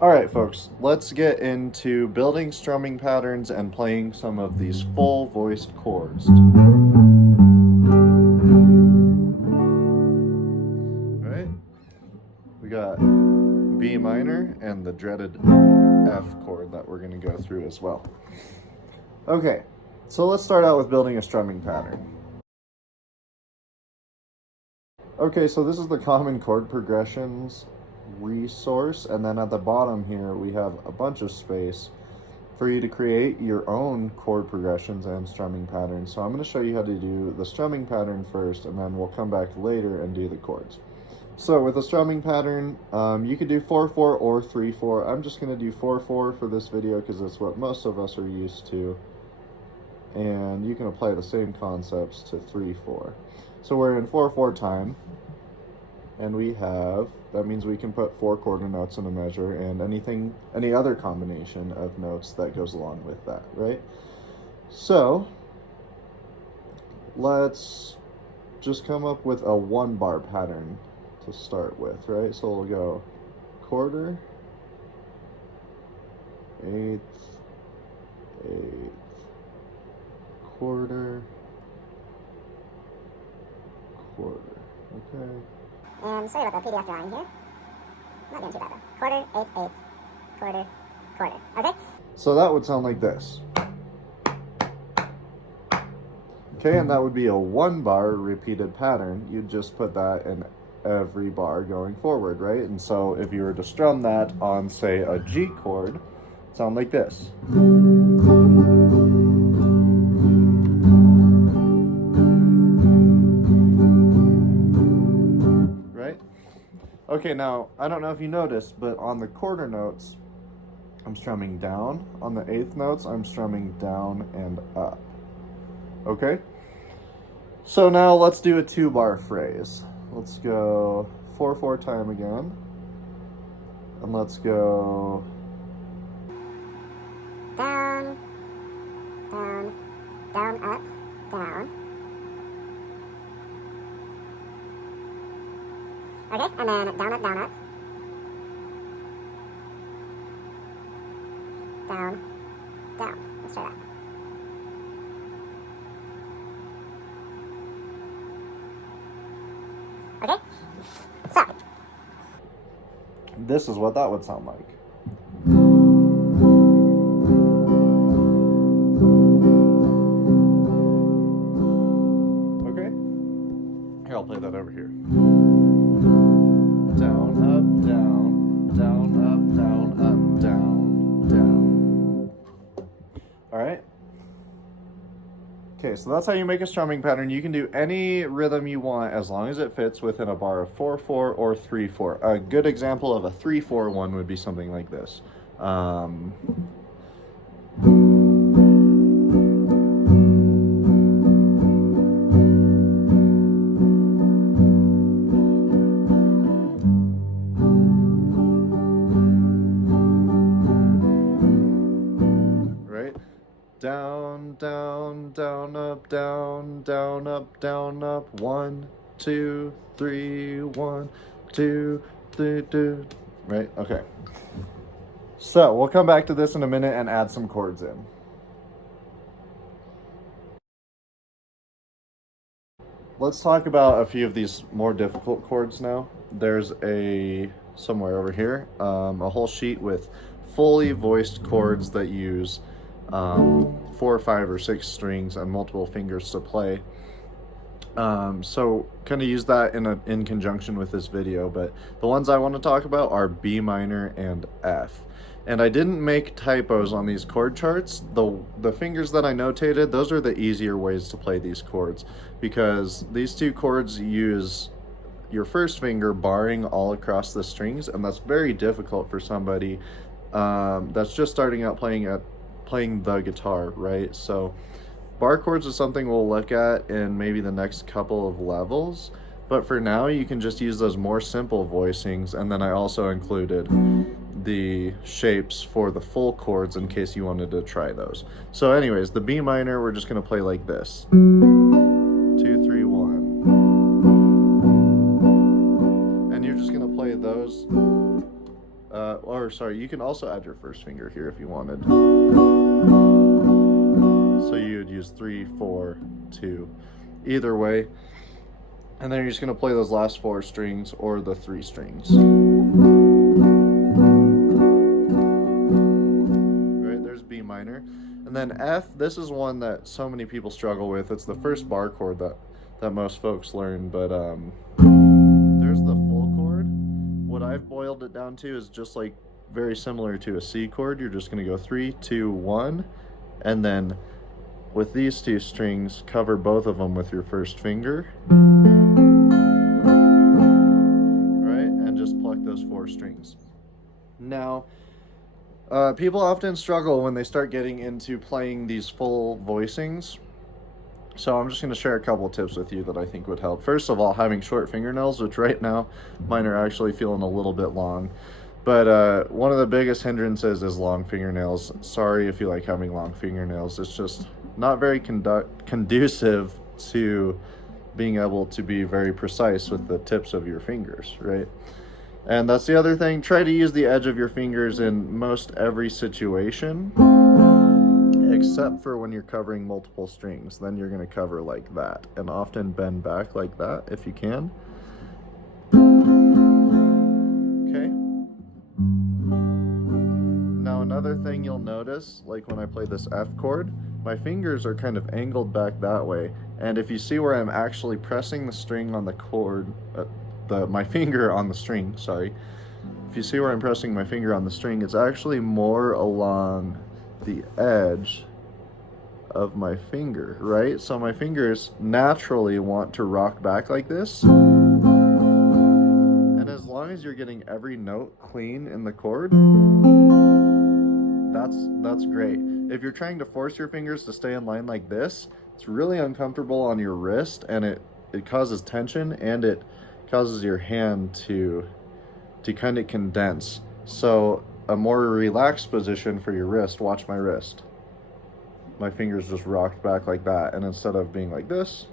Alright folks, let's get into building strumming patterns and playing some of these full voiced chords. Alright, we got B minor and the dreaded F chord that we're going to go through as well. Okay, so let's start out with building a strumming pattern. Okay, so this is the common chord progressions resource, and then at the bottom here we have a bunch of space for you to create your own chord progressions and strumming patterns. So I'm going to show you how to do the strumming pattern first, and then we'll come back later and do the chords. So with a strumming pattern, you could do 4/4 or 3/4. I'm just going to do 4/4 for this video because that's what most of us are used to, and you can apply the same concepts to 3/4. So we're in 4/4 time, and that means we can put 4 quarter notes in a measure and any other combination of notes that goes along with that, right? So let's just come up with a 1-bar pattern to start with, right? So we'll go quarter, eighth, quarter, okay. And sorry about the PDF drawing here. Not doing too bad though. Quarter, eighth, quarter, quarter. Okay? So that would sound like this. Okay, and that would be a 1-bar repeated pattern. You'd just put that in every bar going forward, right? And so if you were to strum that on, say, a G chord, it'd sound like this. Okay, now, I don't know if you noticed, but on the quarter notes, I'm strumming down. On the eighth notes, I'm strumming down and up. Okay? So now let's do a 2-bar phrase. Let's go 4/4 time again. And let's go down, down, down, up, down. Okay, and then down, up, down, up. Down, down. Let's try that. Okay, so. This is what that would sound like. Okay? Here, I'll play that over here. Down, up, down, down, up, down, up, down, down. All right. Okay, so that's how you make a strumming pattern. You can do any rhythm you want as long as it fits within a bar of 4/4 or 3/4. A good example of a 3/4 one would be something like this. Down, down, down, up, down, down, up, down, up. 1, 2, 3, 1, 2, 3, 2. Right? Okay. So we'll come back to this in a minute and add some chords in. Let's talk about a few of these more difficult chords now. There's somewhere over here, a whole sheet with fully voiced chords that use 4, 5, or 6 strings and multiple fingers to play. So kind of use that in conjunction with this video, but the ones I want to talk about are B minor and F. And I didn't make typos on these chord charts. The fingers that I notated, those are the easier ways to play these chords, because these 2 chords use your first finger barring all across the strings, and that's very difficult for somebody that's just starting out playing the guitar, right? So bar chords is something we'll look at in maybe the next couple of levels, but for now you can just use those more simple voicings, and then I also included the shapes for the full chords in case you wanted to try those. So anyways, the B minor, we're just going to play like this. 2, 3, 1. And you're just going to play those or sorry, you can also add your first finger here if you wanted. So you would use 3, 4, 2, either way. And then you're just going to play those last 4 strings or the 3 strings. Right, there's B minor. And then F, this is one that so many people struggle with. It's the first bar chord that most folks learn, but there's the full chord. What I've boiled it down to is just like very similar to a C chord. You're just going to go 3, 2, 1, and then with these 2 strings, cover both of them with your first finger. Right? And just pluck those 4 strings. Now, people often struggle when they start getting into playing these full voicings. So I'm just going to share a couple tips with you that I think would help. First of all, having short fingernails, which right now mine are actually feeling a little bit long. But one of the biggest hindrances is long fingernails. Sorry if you like having long fingernails. It's just not very conducive to being able to be very precise with the tips of your fingers, right? And that's the other thing. Try to use the edge of your fingers in most every situation, except for when you're covering multiple strings. Then you're going to cover like that, and often bend back like that if you can. Okay. Now another thing you'll notice, like when I play this F chord, my fingers are kind of angled back that way. And if you see where I'm actually pressing the string on the chord, my finger on the string, sorry. If you see where I'm pressing my finger on the string, it's actually more along the edge of my finger, right? So my fingers naturally want to rock back like this. And as long as you're getting every note clean in the chord, that's great. If you're trying to force your fingers to stay in line like this, it's really uncomfortable on your wrist, and it causes tension, and it causes your hand to kind of condense. So a more relaxed position for your wrist, watch my wrist. My fingers just rocked back like that, and instead of being like this,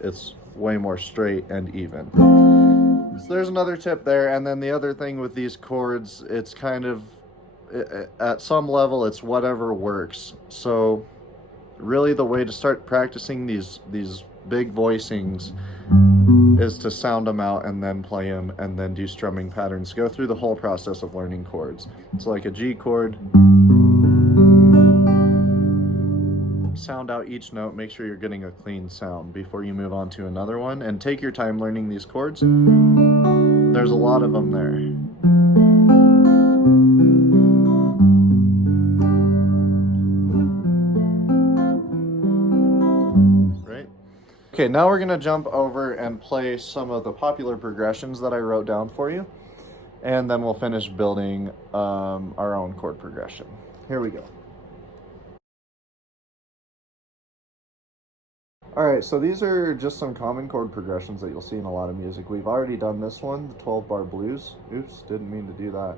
it's way more straight and even. So there's another tip there. And then the other thing with these chords, it's kind of, at some level, it's whatever works. So really the way to start practicing these big voicings is to sound them out and then play them and then do strumming patterns. Go through the whole process of learning chords. It's like a G chord. Sound out each note, make sure you're getting a clean sound before you move on to another one, and take your time learning these chords. There's a lot of them there. Right? Okay, now we're gonna jump over and play some of the popular progressions that I wrote down for you, and then we'll finish building our own chord progression. Here we go. Alright, so these are just some common chord progressions that you'll see in a lot of music. We've already done this one, the 12-bar blues. Oops, didn't mean to do that.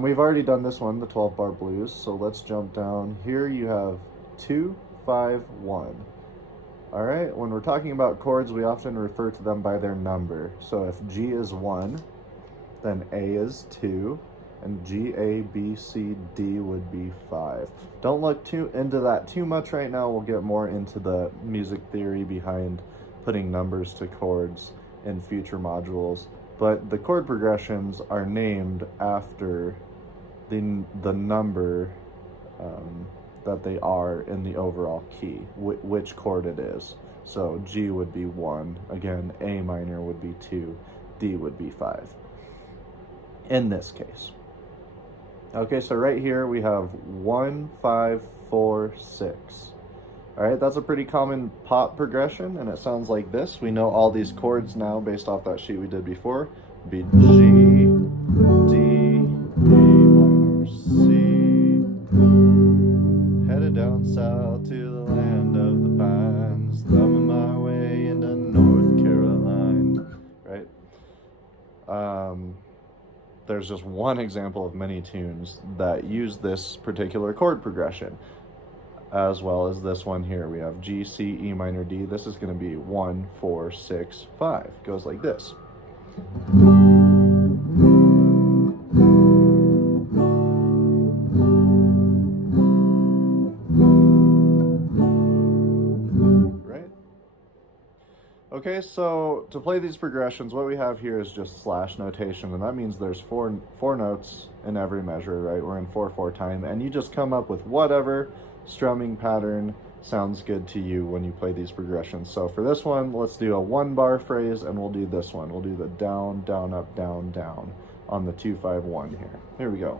We've already done this one, the 12-bar blues, so let's jump down. Here you have 2, 5, 1. Alright, when we're talking about chords, we often refer to them by their number. So if G is 1, then A is 2, and G, A, B, C, D would be 5. Don't look into that too much right now. We'll get more into the music theory behind putting numbers to chords in future modules. But the chord progressions are named after the number that they are in the overall key, which chord it is. So G would be 1, again, A minor would be 2, D would be 5, in this case. Okay, so right here we have 1, 5, 4, 6. All right, that's a pretty common pop progression, and it sounds like this. We know all these chords now based off that sheet we did before. Be G, D, A minor, C. Headed down south to the land of the pines, thumbing my way into North Carolina. Right? There's just one example of many tunes that use this particular chord progression, as well as this one here. We have G, C, E minor, D. This is going to be 1, 4, 6, 5. Goes like this. Okay, so to play these progressions, what we have here is just slash notation, and that means there's four notes in every measure, right? We're in 4/4 time, and you just come up with whatever strumming pattern sounds good to you when you play these progressions. So for this one, let's do a 1-bar phrase, and we'll do this one. We'll do the down, down, up, down, down on the 2/5/1 here. Here we go.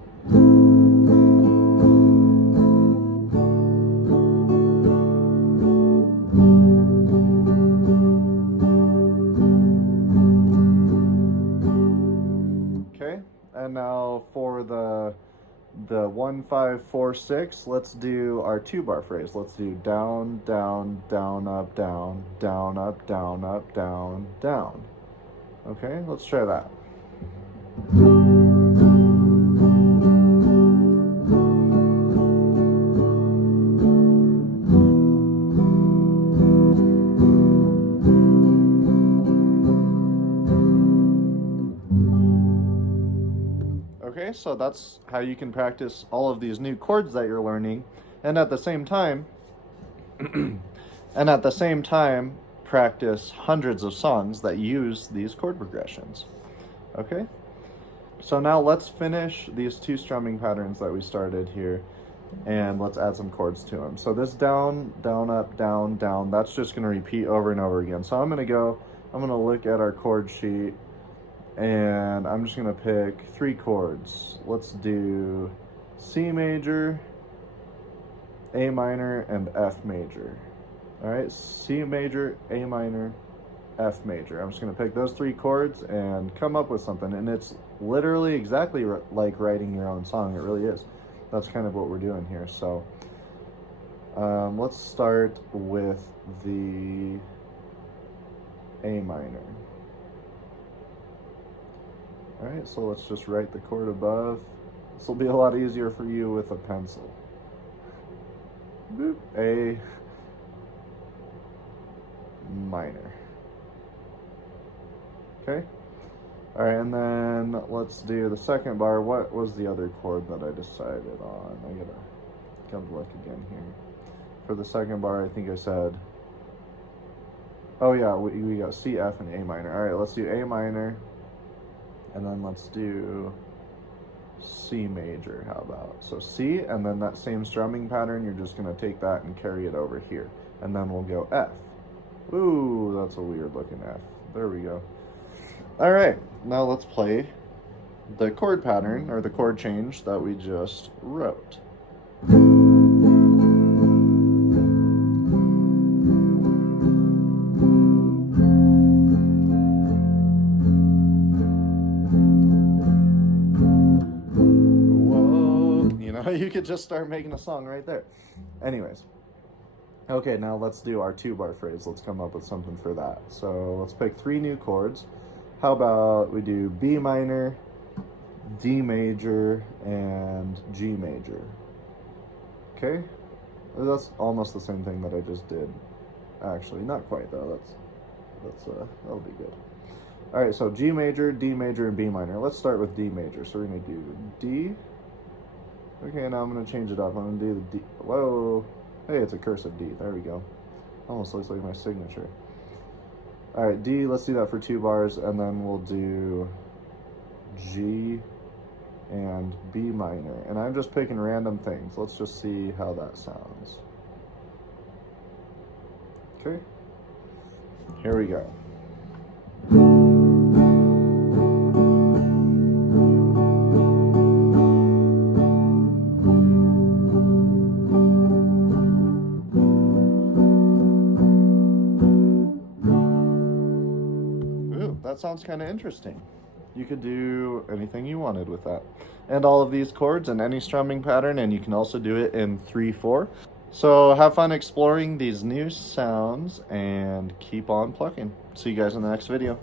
And now for the 1/5/4/6, let's do our 2-bar phrase. Let's do down, down, down, up, down, down, up, down, up, down, down. Okay, let's try that. Okay, so that's how you can practice all of these new chords that you're learning, and at the same time, practice hundreds of songs that use these chord progressions. Okay, so now let's finish these 2 strumming patterns that we started here, and let's add some chords to them. So this down, down, up, down, down, that's just going to repeat over and over again. So I'm going to look at our chord sheet, and I'm just going to pick 3 chords. Let's do C major, A minor, and F major. All right, C major, A minor, F major. I'm just going to pick those 3 chords and come up with something. And it's literally exactly like writing your own song. It really is. That's kind of what we're doing here. So let's start with the A minor. All right, so let's just write the chord above. This will be a lot easier for you with a pencil. Boop. A minor. Okay. All right, and then let's do the second bar. What was the other chord that I decided on? I gotta come look again here. For the second bar, I think I said, oh yeah, we got C, F, and A minor. All right, let's do A minor. And then let's do C major, how about? So C, and then that same strumming pattern, you're just gonna take that and carry it over here. And then we'll go F. Ooh, that's a weird looking F. There we go. All right, now let's play the chord pattern, or the chord change that we just wrote. You could just start making a song right there. Anyways. Okay, now let's do our 2-bar phrase. Let's come up with something for that. So let's pick 3 new chords. How about we do B minor, D major, and G major. Okay? That's almost the same thing that I just did. Actually, not quite though. That'll be good. All right, so G major, D major, and B minor. Let's start with D major. So we're gonna do D. Okay, now I'm going to change it up. I'm going to do the D. Whoa. Hey, it's a cursive D. There we go. Almost looks like my signature. All right, D, let's do that for 2 bars, and then we'll do G and B minor. And I'm just picking random things. Let's just see how that sounds. Okay. Here we go. That sounds kind of interesting. You could do anything you wanted with that. And all of these chords in any strumming pattern, and you can also do it in 3/4. So have fun exploring these new sounds and keep on plucking. See you guys in the next video.